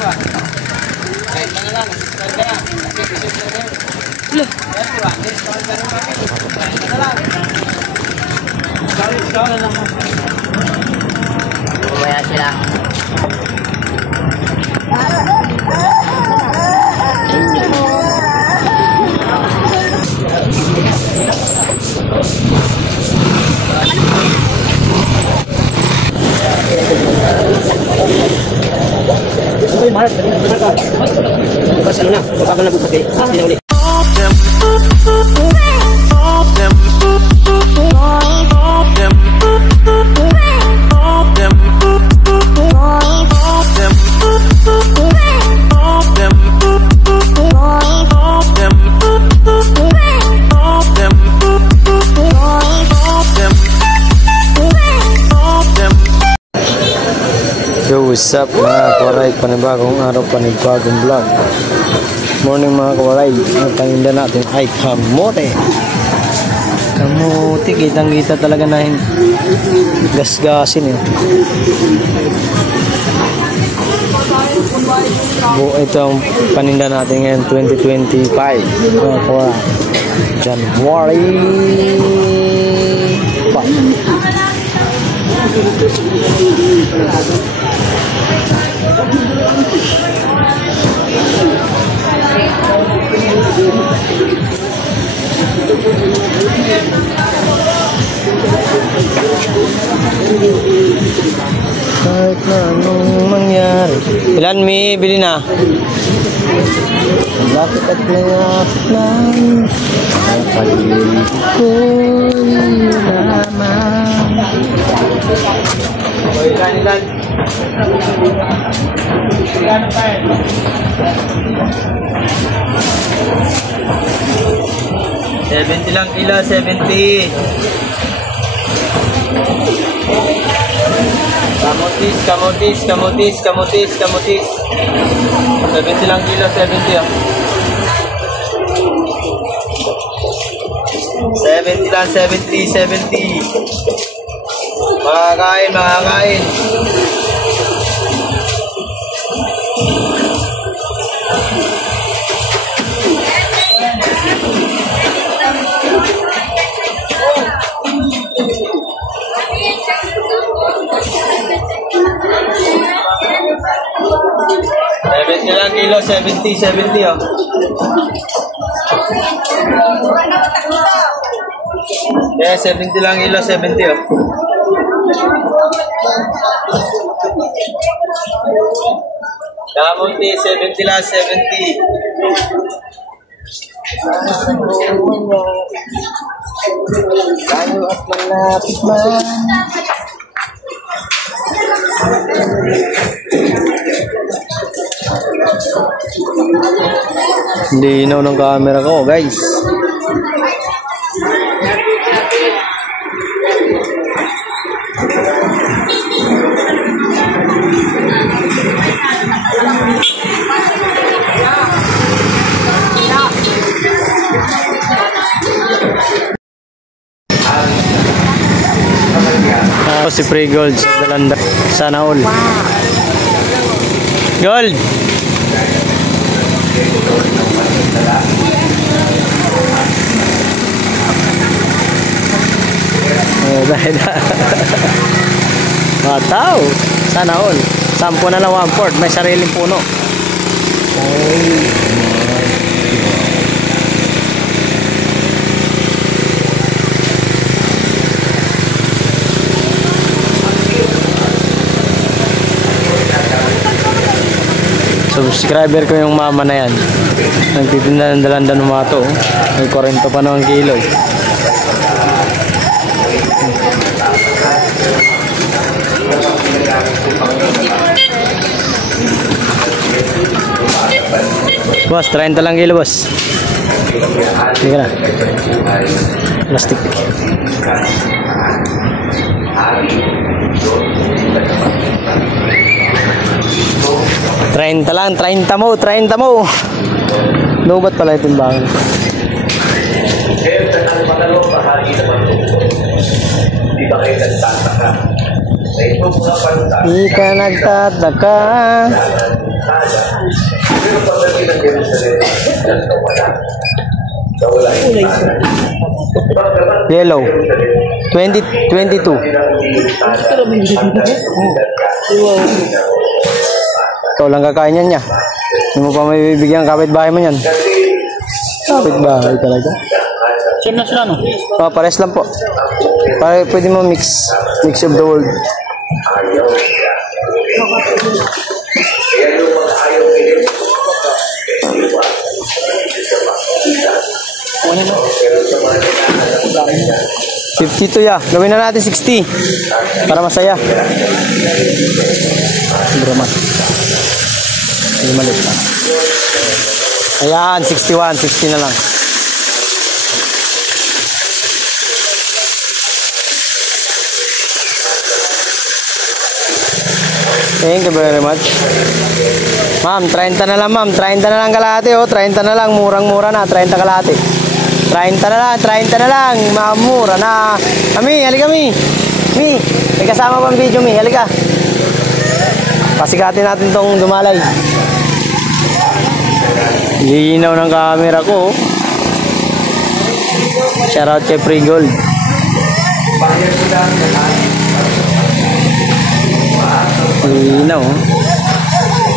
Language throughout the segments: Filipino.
Mamaya sila. Bukas ano na, baka na bukas eh. Sinauli. Yo, what's up mga kawaray, panibagong araw, panibagong vlog. Morning mga kawaray, ang paninda natin ay kamote. Kamote, kitang kita talaga na gasgasin eh. Ito ang paninda natin ngayon 2025 mga kawaray, January 5. Kahit na anong mangyari. Ilan mi bili na? Lapit at layapit lang ang pag-ibig ko'y lamang. Ilan? 70 lang kilo, 70. Kamutis. 70 lang kilo, 70 oh. 70 lang, 70. Makakain. Ilang kilo? 70 oh. Yeah, 70 lang kilo, 70 oh. Kamuti, 70 lang, 70. Tayo at malapit man. Linaw ng camera ko, guys. Si Pre Gold sa Dalanda, sana all. Wow. Gold. Mataw, sana all. 10 na lang 1/4, may sariling puno. Subscriber ko yung mama na yan. Nagtitinda ng Dalanda Numato. May 40 pa naman kilo eh. Boss, 30 lang kilo boss. Sige na. Plastic. Lang, 30 mo. Lubat pala itong bangon. Ang pangalawang bahagi naman ito, di ba kayo nagtataka? Di ka nagtataka. Yellow. 22. Ikaw lang kakain yan niya. Hindi mo pa may bibigyan kapitbahay mo yan. Kapitbahay talaga. Same na sila, no? Oh, pares lang po. Para pwede mo mix of the world. Kunin mo. 52 ya. Gawin na natin 60. Para masaya. Drama. Hindi malit na. Ayan, 61. 60 na lang. Thank you very much. Ma'am, 30 na lang ma'am. 30 na lang kalahati oh. 30 na lang. Murang-mura na. 30 kalahati. 30 na lang. 30 na lang. Mura na. Ami, halika Mi. Mi, may kasama pang video Mi. Halika. Pasikatin natin tong dumalay. Linaw ng camera ko. Shoutout kay Free Gold. Linaw.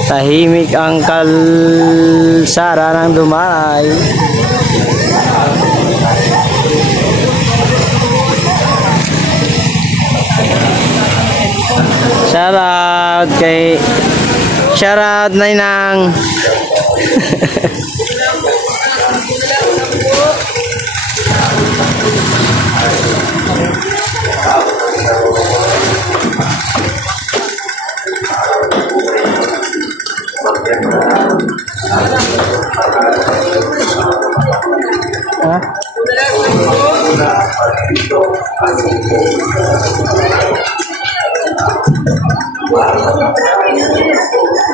Tahimik ang kalsara ng dumalay. Shoutout Nainang.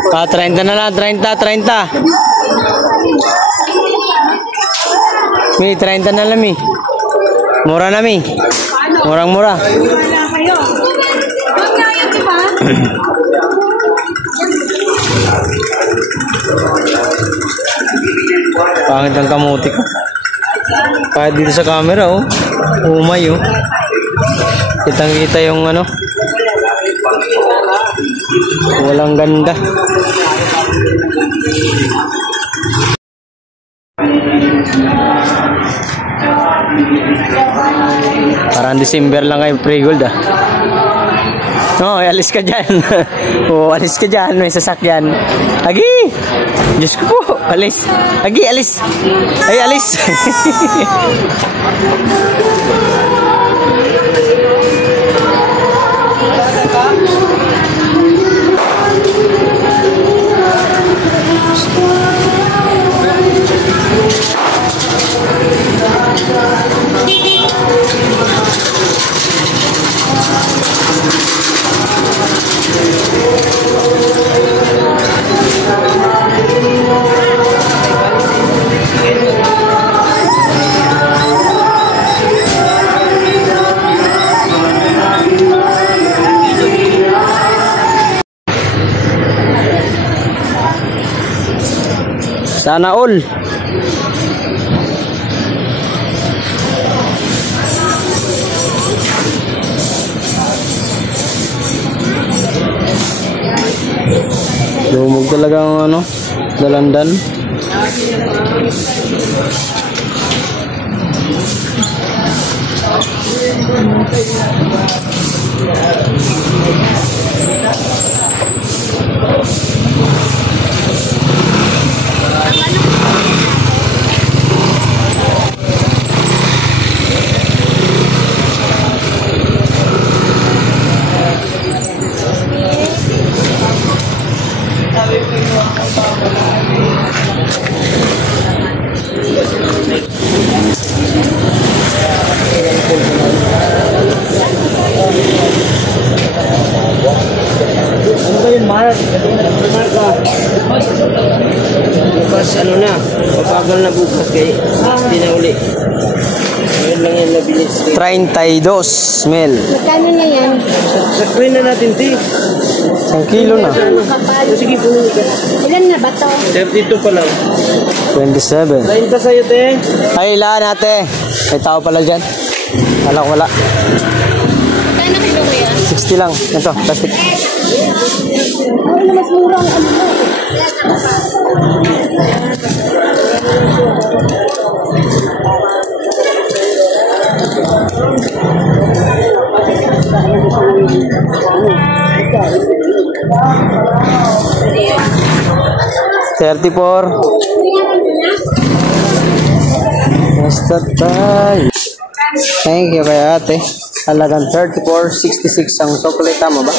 Ah, 30 na lang, 30. Mi, 30 na lang Mi. Mura na Mi. Murang-mura. Pangit ang kamuti ko. Kahit dito sa camera oh. Umay oh. Kitang-kita yung ano. Walang ganda. Parang December lang kayo pre-gold ah. No, alis ka dyan. Oh, alis ka dyan. May sasakyan. Agi! Diyos ko po. Alis. Agi, alis. Ay, alis. Sana all. Lumog talaga ang ano, dalandan. Bukas ano na, papagal na bukas kay hindi na uli. Ayun lang yan nabilis. 32 mil. Magkano na yan? Sakrin na natin, te. 1 kilo na. Kapal. Sige, puno ka. Ilan na ba to? 32 pa lang. 27. 30 sa'yo, te. Ay, ilan ate? May tao pala dyan. Wala, wala. Magkano kilo mo yan? 60 lang. Ito, plastic. Ay, mas mura ang ano mo. $34. Basta tayo. Thank you kay ate. Halagang 34.66 ang chocolate. Tama ba?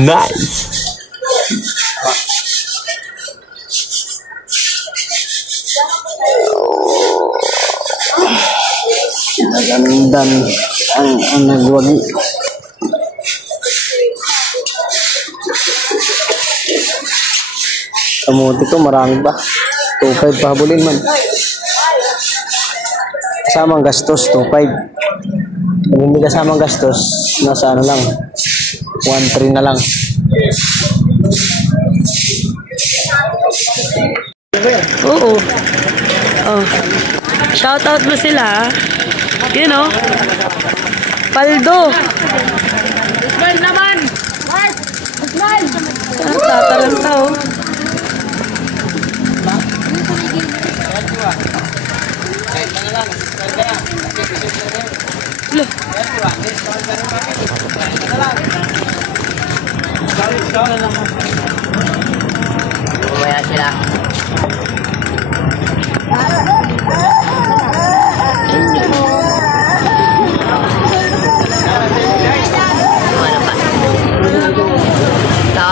Nice. Magandang ang nagwagi. Kamuti ko, marami ba? 2.5 pahabulin man. Kasamang gastos, 2.5. Kung hindi kasamang gastos, nasa ano lang, 1.3 na lang. Oo. Oh. Shout out mo sila. You know. Paldo. Smile naman. Smile. Tataranta oh. Loh. Mamaya sila. Ano pa? Ito.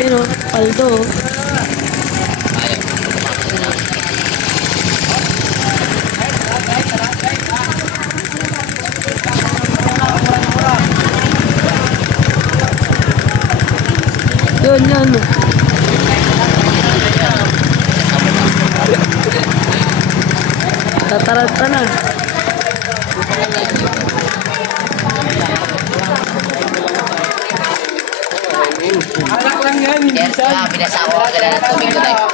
Pero, paldo. Yun, yun. Tataranta na. Kaya binasa ko agad ng tubig ko tayo.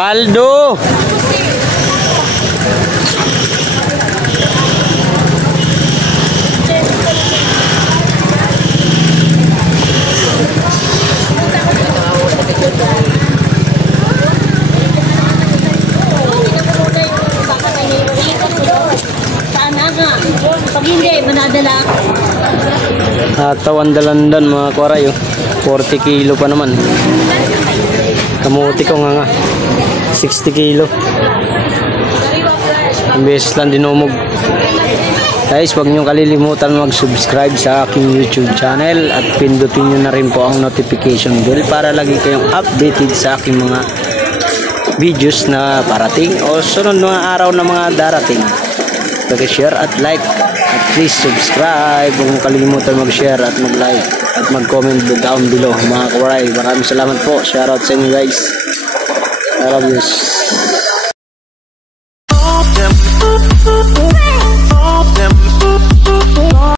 Paldo! Sana nga. Pag hindi, manadala. Tawan dalandan mga kwaray oh. 40 kilo pa naman. Kamuti ko nga 60 kilo. Ang beses lang dinumog. Guys, huwag nyo kalilimutan mag-subscribe sa aking YouTube channel at pindutin nyo na rin po ang notification bell para lagi kayong updated sa aking mga videos na parating o sunod mga araw na mga darating. Pag-share at like at please subscribe. Huwag mong kalimutan mag-share at mag-like at mag-comment down below mga kawaray. Maraming salamat po. Shoutout sa inyo guys. I love you.